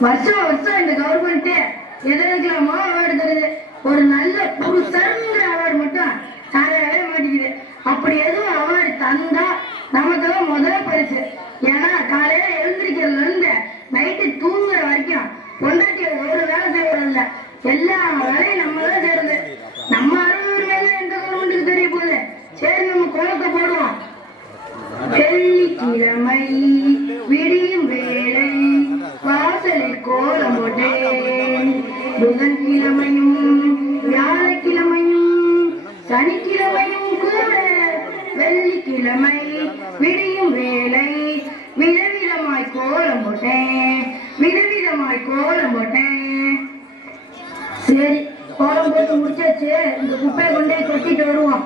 வருஷம் வருஷம் இந்த கவர்மெண்ட் எதற்கிற மாவு ஒரு நல்ல ஒரு சருங்க முடிச்சாச்சு. இந்த குப்பையை கொண்டு கொட்டிட்டு வருவோம்.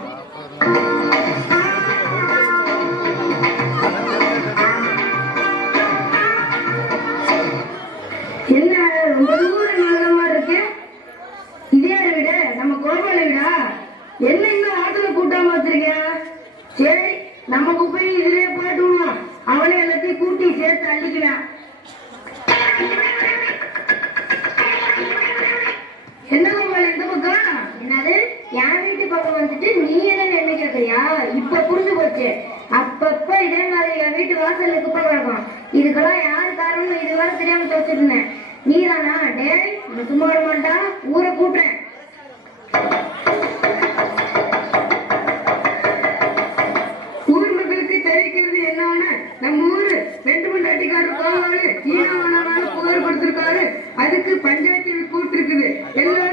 என்ன ரொம்ப தூரம் நகரமா இருக்கு? இதே வீடு நம்ம கோபால வீடா என்ன இன்னும் ஆத்துல கூட்டாம வச்சிருக்கியா? சரி நம்ம குப்பையும் இதுலயே போட்டுவோம் அவனே எல்லாத்தையும் கூட்டி சேர்த்து அள்ளிக்கலாம். என்ன என்னது? என் வீட்டு பக்கம் வந்துட்டு நீ என்ன நின்று கேட்கறியா இப்ப புரிஞ்சு போச்சு. அப்பப்ப இதே மாதிரி என் வீட்டு வாசல்ல குப்பை கிடக்கும் இதுக்கெல்லாம் யார் காரணம்? இதுவரை தெரியாம தோச்சிருந்தேன் நீ தானா டே உனக்கு சும்மா வர மாட்டா. ஊரை கூட்டுறேன். ஊர் மக்களுக்கு தெரிவிக்கிறது என்னன்னா நம்ம ஊரு ரெண்டு மண்டாட்டிக்காரு போவாரு ஈனவனால புகார் கொடுத்திருக்காரு அதுக்கு பஞ்சாயத்து கூட்டு இருக்குது எல்லாரும்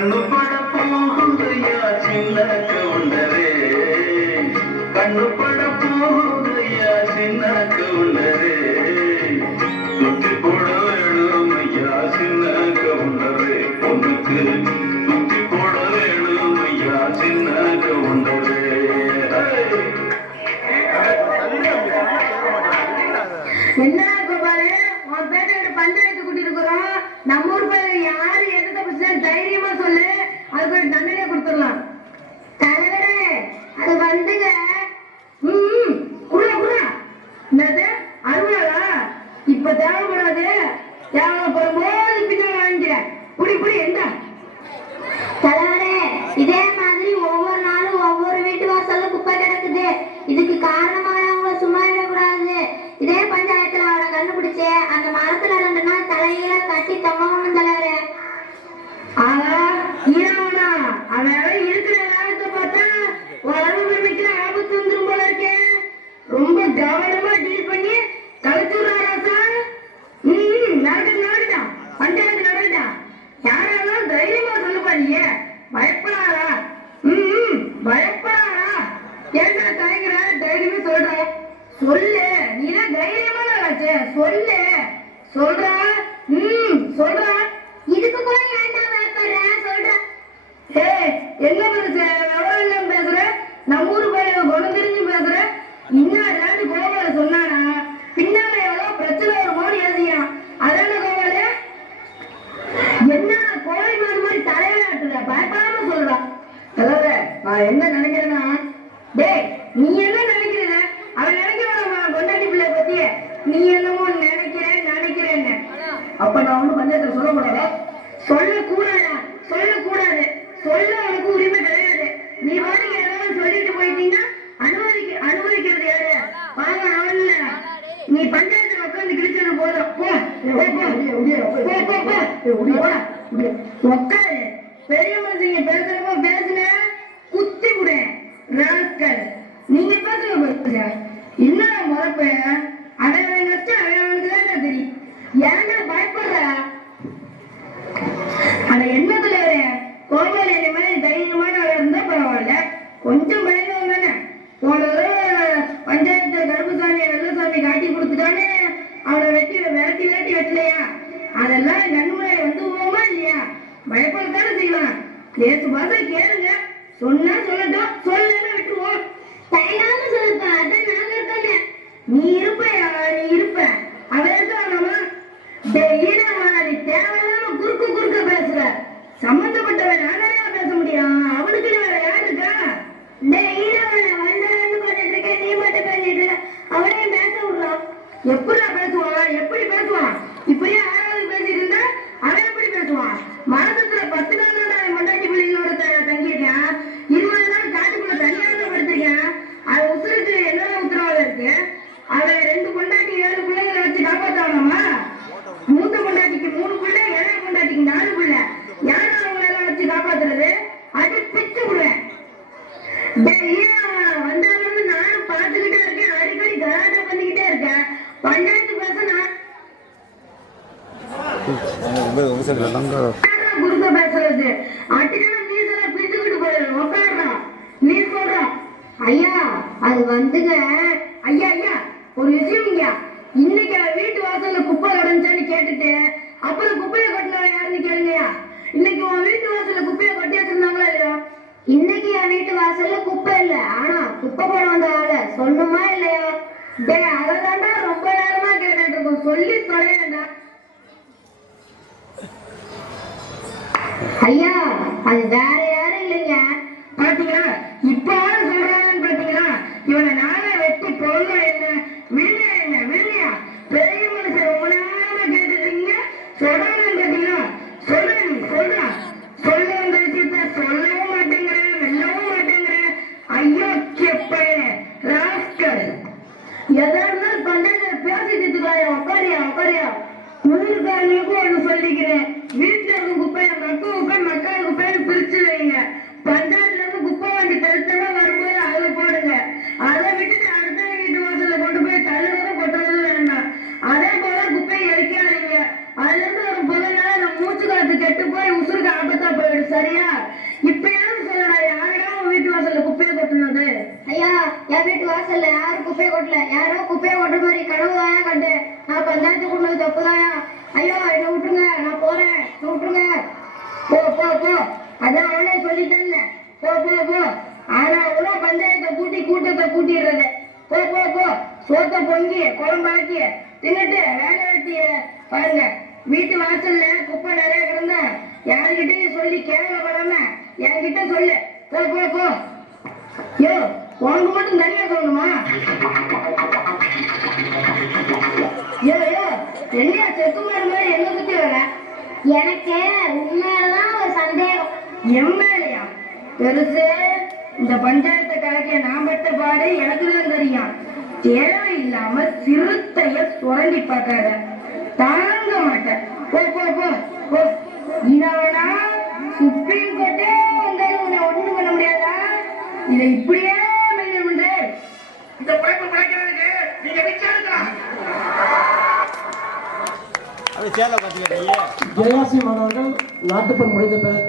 ಕಣ್ಣು ಪಡ ಪೋಗುಂದು ಯಾಚಿಲ್ಲ ಕೌಂಡರೇ ಕಣ್ಣು கேவலப்படும் சொல்லு நீ தைரியமான சொல்லு. சொல்ற பெரிய மனுஷங்க பேசுறப்ப பேசுன குத்தி விடுறேன் நீங்க பேசுங்க பேசுங்க என்ன முறப்ப அடையாளம் வச்சு அடையாளனுக்கு தான் தெரியும். ஏன்னா பயப்படுற. அட என்னத்துல எப்படி பேசுவான் எப்படி பேசுவான் இப்படியே ஆறாவது பேசிட்டு இருந்தா அவன் எப்படி பேசுவான் மரணத்துல பத்து நாள் தான் நான் கொண்டாட்டி பிள்ளைங்களோட த- தங்கியிருக்கேன் இருபது நாள் காட்டுக்குள்ள தனியாக தான் படுத்திருக்கேன் அது உத்தரத்து என்னென்ன உத்தரவாதம் இருக்கு அவன் ரெண்டு கொண்டாட்டி ஏழு பிள்ளைங்களை வச்சு காப்பாத்தானாமா மூத்த கொண்டாட்டிக்கு மூணு பிள்ளை இளைய கொண்டாட்டிக்கு நாலு பிள்ளை யார் அவங்களை எல்லாம் வச்சு காப்பாத்துறது அது பிச்சு விடுவேன் டேய், ஏன் வந்தாலும் நானும் பார்த்துக்கிட்டே இருக்கேன் அடிக்கடி கலாட்டா பண்ணிக்கிட்டே இருக்கேன் பஞ்சாயத்து பேச நான் யாரா குறுக்க பேசுறது அட்டினா மீசல பிச்சுக்கிட்டு போயிரு உட்காடுறா நீ சொல்ற ஐயா அது வந்துங்க ஐயா ஐயா ஒரு விஷயம் ஐயா இன்னைக்கு அவன் வீட்டு வாசல்ல குப்பை கிடந்துச்சான்னு கேட்டுட்டு அப்புறம் குப்பையை கொட்டினவன் யாருன்னு கேளுங்கயா இன்னைக்கு உன் வீட்டு வாசல்ல குப்பையை கொட்டி வச்சிருந்தாங்களா இல்லையா இன்னைக்கு என் வீட்டு வாசல்ல குப்பை இல்ல எப்ப குப்பை போட வந்த சொல்லுமா இல்லையா? டேய் அவதாண்டா ரொம்ப நேரமா கேட்டுட்டு இருக்கோம் சொல்லி தொலையண்டா. ஐயா அது வேற யாரும் இல்லைங்க. பாத்தீங்களா இப்ப யாரு சொல்றாங்கன்னு பாத்தீங்களா இவனை நானே வெட்டி பொருள் என்ன விழுமையா என்ன விழுமையா பெரிய மனுஷன் ரொம்ப நேரமா கேட்டுட்டு இருக்கீங்க சொல்றாங்கன்னு பாத்தீங்களா சொல்ற நீ சொல்றா சொல்ல வந்த விஷயத்த சொல்லவும் மாட்டேங்கிறேன் வெல்லவும் மாட்டேங்கிறேன் ஐயோ கெப்பையன் ராஸ்கல் எதா இருந்தாலும் பஞ்சாயத்துல பேசிட்டு இருக்காயா உட்காரியா உட்காரியா ஊருக்காரங்களுக்கும் ஒண்ணு சொல்லிக்கிறேன். வீட்டுல இருக்க குப்பையை மக்கள் குப்பை மக்கள் குப்பைன்னு பிரிச்சு வைங்க. பஞ்சாயத்துல இருந்து குப்பை வண்டி தடுத்தமா வரும்போது அதுல போடுங்க. அதை விட்டுட்டு அடுத்த வீட்டு வாசல்ல கொண்டு போய் தள்ளுறதும் கொட்டுறதும் வேண்டாம். அதே போல குப்பையை எரிக்காதீங்க அதுல இருந்து ஒரு பொருளால நம்ம மூச்சு காத்து கெட்டு போய் உசுருக்கு ஆபத்தா போயிடும். சரியா? இப்பயாவது சொல்லடா யாரையா உன் வீட்டு வாசல்ல குப்பையை கொட்டுனது? ஐயா என் வீட்டு வாசல்ல யாரும் குப்பையை கொட்டல. யாரோ குப்பையை கொட்டுற மாதிரி கனவு தாயா கண்டு நான் பஞ்சாயத்து கொண்டது தப்புதாயா? ஐயோ என்ன விட்டுருங்க நான் போறேன். விட்டுருங்க. போ போ போ. அதான் அவனே சொல்லிட்டேன்ல. போ போ போ. ஆனா கூட பஞ்சாயத்தை கூட்டி கூட்டத்தை கூட்டிடுறது. போ போ போ. சோத்த பொங்கி குழம்பாக்கி தின்னுட்டு வேலை வெட்டிய பாருங்க. வீட்டு வாசல்ல குப்பை நிறைய கிடந்தா யாருக்கிட்டையும் சொல்லி கேவலப்படாம என்கிட்ட சொல்லு. போ போ போ. யோ உனக்கு மட்டும் தனியா சொல்லணுமா? எனக்கு உண்மையிலதான் ஒரு சந்தேகம். எம்எல்ஏயா? பெருசு இந்த பஞ்சாயத்தை கலைக்க நான் பட்ட பாடு எனக்கு தான் தெரியும். தேவையில்லாம சிறுத்தைய சுரண்டி பார்க்காத. தாங்க மாட்டேன். போ போ போ போ. சுப்ரீம் கோர்ட்டே வந்தாலும் உன்னை ஒண்ணும் பண்ண முடியாதா? இதை இப்படியே ஜெயாசி மாணவர்கள் நாட்டுப்பண் முடிந்த பிறகு